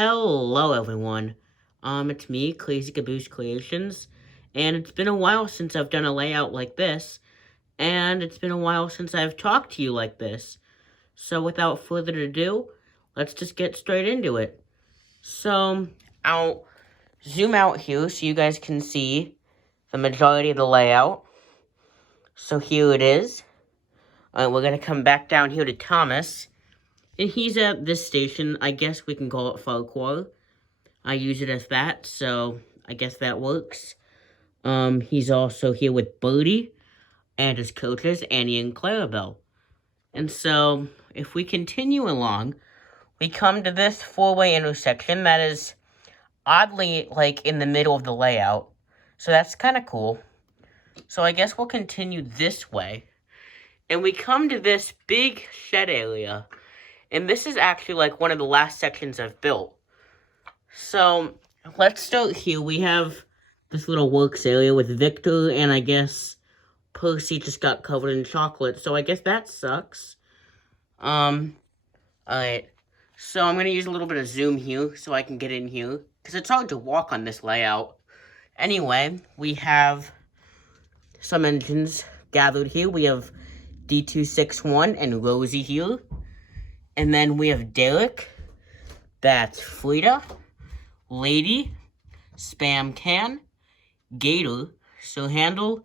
Hello, everyone. It's me, Crazy Caboose Creations, and it's been a while since I've done a layout like this, and it's been a while since I've talked to you like this. So, without further ado, let's just get straight into it. So, I'll zoom out here so you guys can see the majority of the layout. So, here it is. We're gonna come back down here to Thomas, and he's at this station. I guess we can call it Farquhar. I use it as that, so I guess that works. He's also here with Birdie and his coaches, Annie and Clarabelle. And so, if we continue along, we come to this four-way intersection that is oddly, like, in the middle of the layout. So that's kind of cool. So I guess we'll continue this way. And we come to this big shed area. And this is actually, like, one of the last sections I've built. So, let's start here. We have this little works area with Victor, and I guess Percy just got covered in chocolate, so I guess that sucks. Alright. So, I'm gonna use a little bit of zoom here, so I can get in here, because it's hard to walk on this layout. Anyway, we have some engines gathered here. We have D261 and Rosie here. And then we have Derek. That's Frida. Lady, Spam Can, Gator, Sir Handle,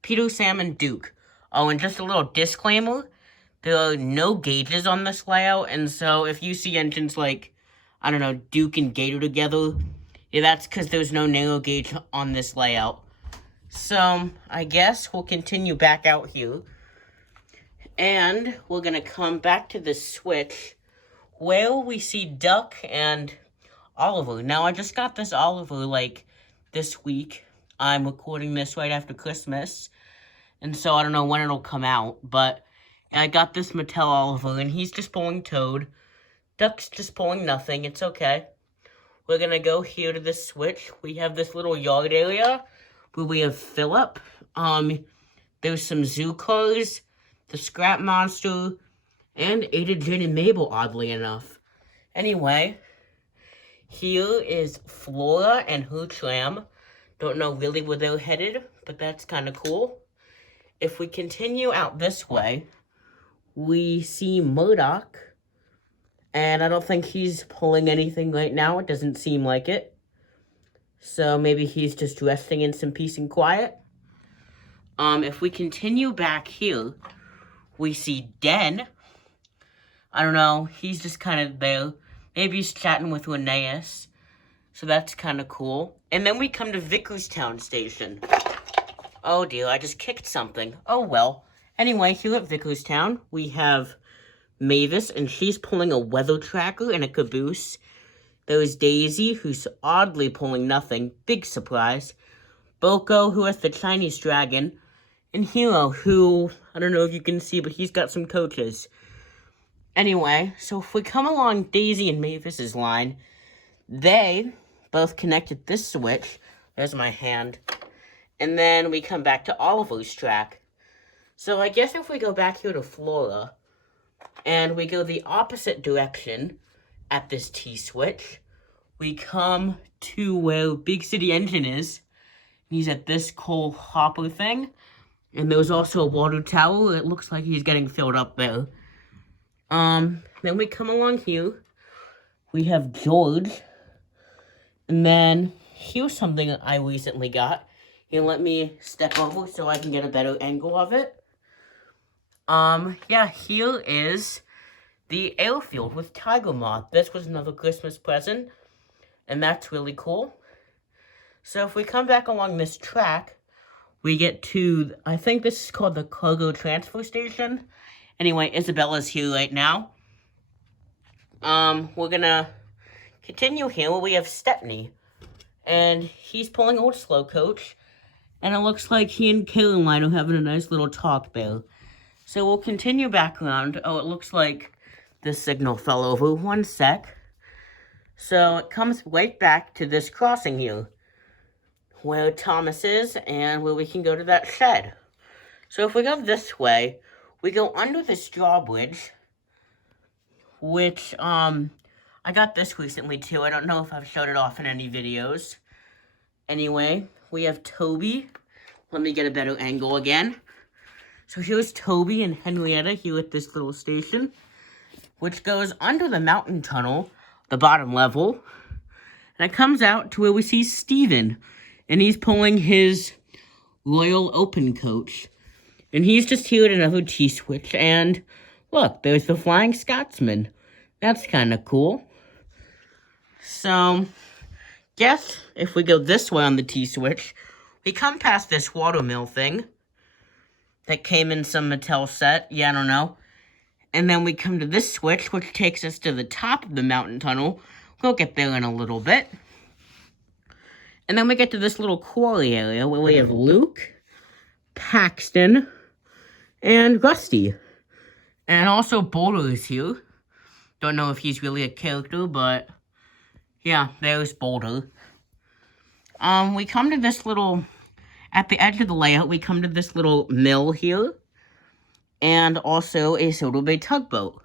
Peter, Sam, and Duke. Oh, and just a little disclaimer, there are no gauges on this layout, and so if you see engines like, I don't know, Duke and Gator together, yeah, that's because there's no narrow gauge on this layout. So, I guess we'll continue back out here, and we're going to come back to the switch, where we see Duck and Oliver. Now, I just got this Oliver, like, this week. I'm recording this right after Christmas, and so I don't know when it'll come out, but I got this Mattel Oliver, and he's just pulling Toad. Duck's just pulling nothing. It's okay. We're gonna go here to this switch. We have this little yard area where we have Philip. There's some zoo cars, the Scrap Monster, and Ada, Jane, and Mabel, oddly enough. Anyway, here is Flora and her tram. Don't know really where they're headed, but that's kind of cool. If we continue out this way, we see Murdoch. And I don't think he's pulling anything right now. It doesn't seem like it. So maybe he's just resting in some peace and quiet. If we continue back here, we see Den. I don't know. He's just kind of there. Maybe he's chatting with Linnaeus. So that's kind of cool. And then we come to Vickerstown Station. Oh dear, I just kicked something. Oh well. Anyway, here at Vickerstown, we have Mavis, and she's pulling a weather tracker and a caboose. There's Daisy, who's oddly pulling nothing. Big surprise. Boko, who has the Chinese dragon. And Hero, who, I don't know if you can see, but he's got some coaches. Anyway, so if we come along Daisy and Mavis's line, they both connected this switch. There's my hand. And then we come back to Oliver's track. So I guess if we go back here to Flora, and we go the opposite direction at this T-switch, we come to where Big City Engine is. He's at this coal hopper thing. And there's also a water tower. It looks like he's getting filled up there. Then we come along here. We have George. And then here's something I recently got. Here, let me step over so I can get a better angle of it. Yeah, here is the airfield with Tiger Moth. This was another Christmas present, and that's really cool. So if we come back along this track, we get to, I think this is called the Cargo Transfer Station. Anyway, Isabella's here right now. We're gonna continue here where we have Stepney, and he's pulling old slow coach, and it looks like he and Caroline are having a nice little talk there. So we'll continue back around. Oh, it looks like the signal fell over. One sec. So it comes right back to this crossing here, where Thomas is, and where we can go to that shed. So if we go this way, we go under this drawbridge, which, I got this recently too. I don't know if I've showed it off in any videos. Anyway, we have Toby. Let me get a better angle again. So here's Toby and Henrietta here at this little station, which goes under the mountain tunnel, the bottom level. And it comes out to where we see Steven. And he's pulling his Royal Open coach. And he's just here at another T-switch. And look, there's the Flying Scotsman. That's kind of cool. So, guess if we go this way on the T-switch, we come past this watermill thing that came in some Mattel set. Yeah, I don't know. And then we come to this switch, which takes us to the top of the mountain tunnel. We'll get there in a little bit. And then we get to this little quarry area where we have Luke, Paxton, and Rusty. And also Boulder is here. Don't know if he's really a character, but yeah, there's Boulder. We come to this little, at the edge of the layout, we come to this little mill here. And also a Soda Bay tugboat.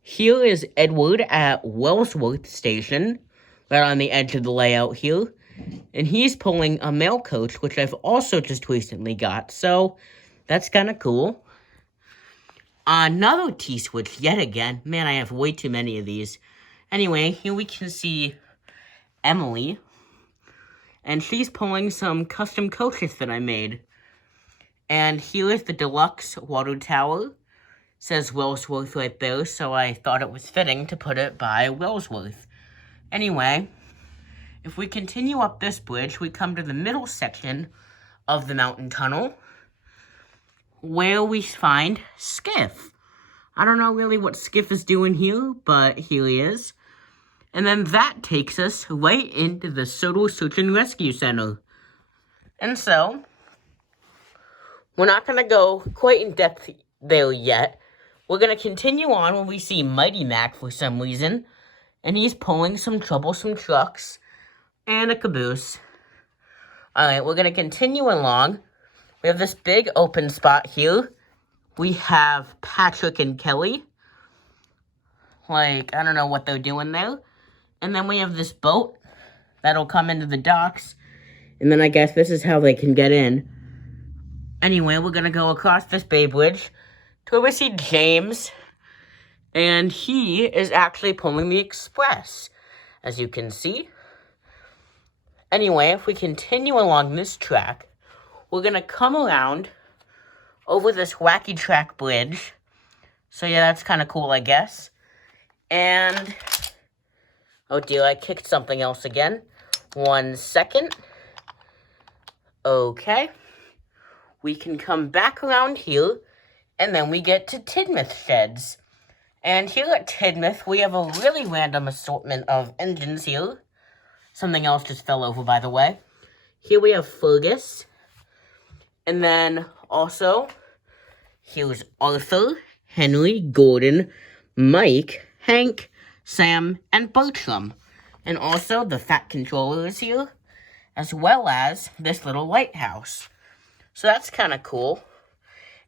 Here is Edward at Wellsworth Station, right on the edge of the layout here. And he's pulling a mail coach, which I've also just recently got. So, that's kind of cool. Another T-switch yet again. Man, I have way too many of these. Anyway, here we can see Emily. And she's pulling some custom coaches that I made. And here is the deluxe water tower. Says Wellsworth right there, so I thought it was fitting to put it by Wellsworth. Anyway, if we continue up this bridge, we come to the middle section of the mountain tunnel, where we find Skiff. I don't know really what Skiff is doing here, but here he is. And then that takes us right into the Soda Search and Rescue Center. And so, we're not going to go quite in depth there yet. We're going to continue on when we see Mighty Mac for some reason. And he's pulling some troublesome trucks and a caboose. Alright, we're going to continue along. We have this big open spot here. We have Patrick and Kelly. Like, I don't know what they're doing there. And then we have this boat that'll come into the docks. And then I guess this is how they can get in. Anyway, we're going to go across this Bay Bridge to where we see James. And he is actually pulling the express, as you can see. Anyway, if we continue along this track, we're going to come around over this wacky track bridge. So yeah, that's kind of cool, I guess. And, oh dear, I kicked something else again. 1 second. Okay. We can come back around here, and then we get to Tidmouth Sheds. And here at Tidmouth, we have a really random assortment of engines here. Something else just fell over, by the way. Here we have Fergus. And then also, here's Arthur, Henry, Gordon, Mike, Hank, Sam, and Bertram. And also, the Fat Controller is here, as well as this little lighthouse. So that's kind of cool.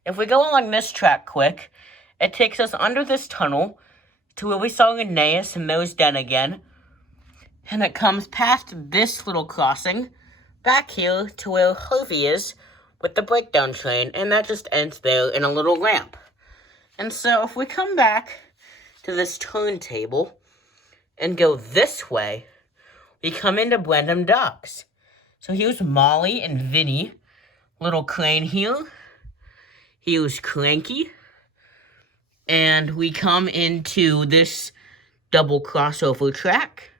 If we go along this track quick, it takes us under this tunnel to where we saw Linnaeus and Moe's Den again. And it comes past this little crossing, back here to where Harvey is with the breakdown train. And that just ends there in a little ramp. And so if we come back to this turntable and go this way, we come into Brendam Docks. So here's Molly and Vinny. Little crane here. Here's Cranky. And we come into this double crossover track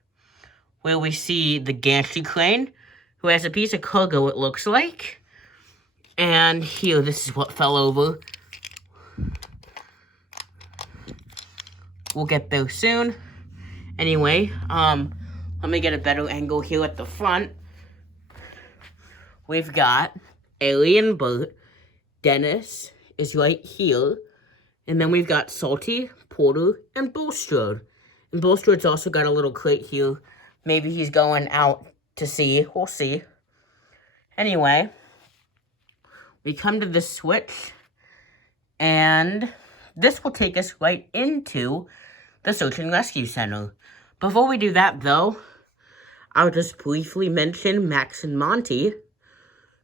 where we see the gantry crane, who has a piece of cargo, it looks like. And here, this is what fell over. We'll get there soon. Anyway, let me get a better angle here at the front. We've got Ellie and Bert. Dennis is right here. And then we've got Salty, Porter, and Bulstrode. And Bulstrode's also got a little crate here. Maybe he's going out to sea. We'll see. Anyway, we come to this switch. And this will take us right into the Search and Rescue Center. Before we do that, though, I'll just briefly mention Max and Monty,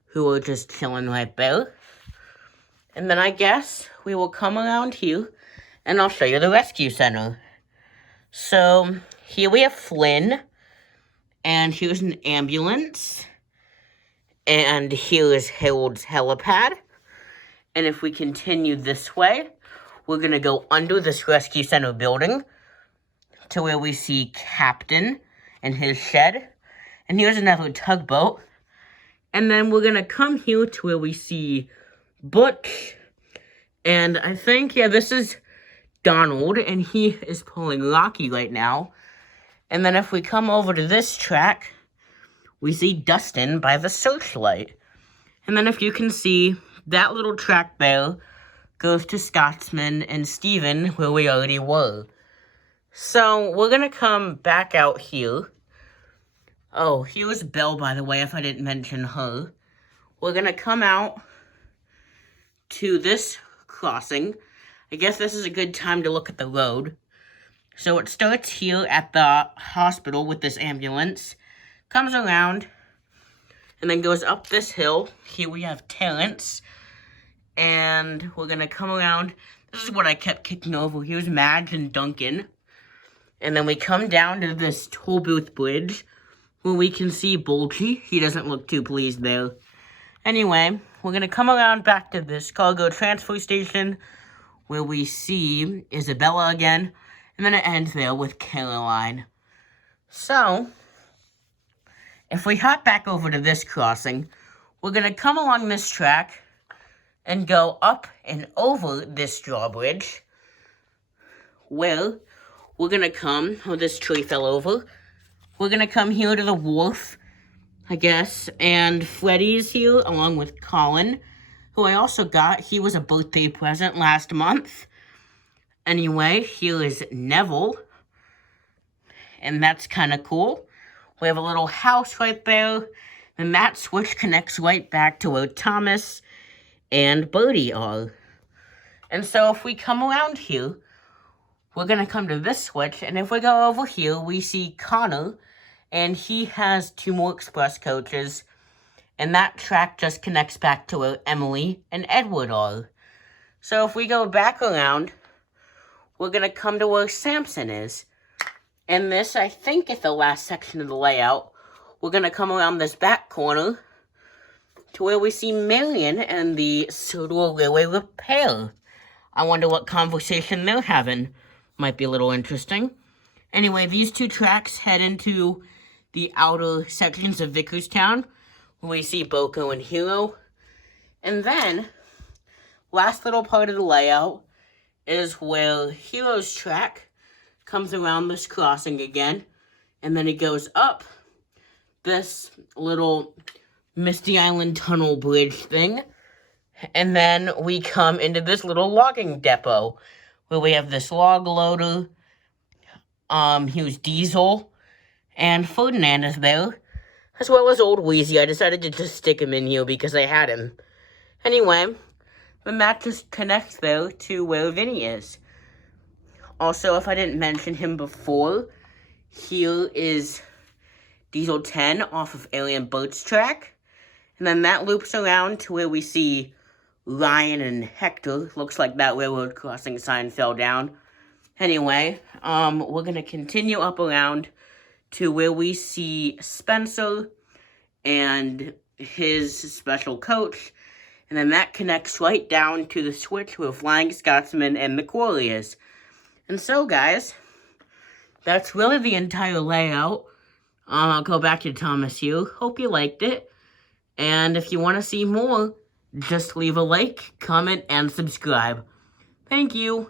who are just chilling right there. And then I guess we will come around here, and I'll show you the rescue center. So, here we have Flynn, and here's an ambulance, and here is Harold's helipad. And if we continue this way, we're going to go under this rescue center building to where we see Captain and his shed. And here's another tugboat. And then we're going to come here to where we see Butch. And I think, yeah, this is Donald, and he is pulling Rocky right now. And then if we come over to this track, we see Dustin by the searchlight. And then if you can see, that little track there goes to Scotsman and Steven, where we already were. So, we're going to come back out here. Oh, here's Belle, by the way, if I didn't mention her. We're going to come out to this crossing. I guess this is a good time to look at the road. So, it starts here at the hospital with this ambulance, comes around, and then goes up this hill. Here we have Terrence. And we're going to come around. This is what I kept kicking over. Here's Madge and Duncan. And then we come down to this toll booth bridge, where we can see Bolchie. He doesn't look too pleased there. Anyway, we're going to come around back to this cargo transfer station, where we see Isabella again. And then it ends there with Caroline. So, if we hop back over to this crossing, we're going to come along this track and go up and over this drawbridge, where we're going to come, oh, this tree fell over, we're going to come here to the wharf, I guess, and Freddy's here, along with Colin, who I also got. He was a birthday present last month. Anyway, here is Neville, and that's kind of cool. We have a little house right there, and that switch connects right back to where Thomas and Birdie are. And so if we come around here, we're going to come to this switch, and if we go over here, we see Connor, and he has 2 more express coaches, and that track just connects back to where Emily and Edward are. So if we go back around, we're going to come to where Samson is. And this, I think, is the last section of the layout. We're going to come around this back corner to where we see Marion and the Sodor Railway repair. I wonder what conversation they're having. Might be a little interesting. Anyway, these 2 tracks head into the outer sections of Vickerstown, where we see Boko and Hero. And then, last little part of the layout is where Hero's track comes around this crossing again, and then it goes up this little Misty Island tunnel bridge thing, and then we come into this little logging depot, where we have this log loader, here's Diesel, and Ferdinand is there, as well as Old Wheezy. I decided to just stick him in here because I had him. Anyway, then that just connects there to where Vinny is. Also, if I didn't mention him before, here is Diesel 10 off of Alien Boats track. And then that loops around to where we see Ryan and Hector. Looks like that railroad crossing sign fell down. Anyway, we're going to continue up around to where we see Spencer and his special coach. And then that connects right down to the switch where Flying Scotsman and the Quarry is. And so, guys, that's really the entire layout. I'll go back to Thomas here. Hope you liked it. And if you want to see more, just leave a like, comment, and subscribe. Thank you.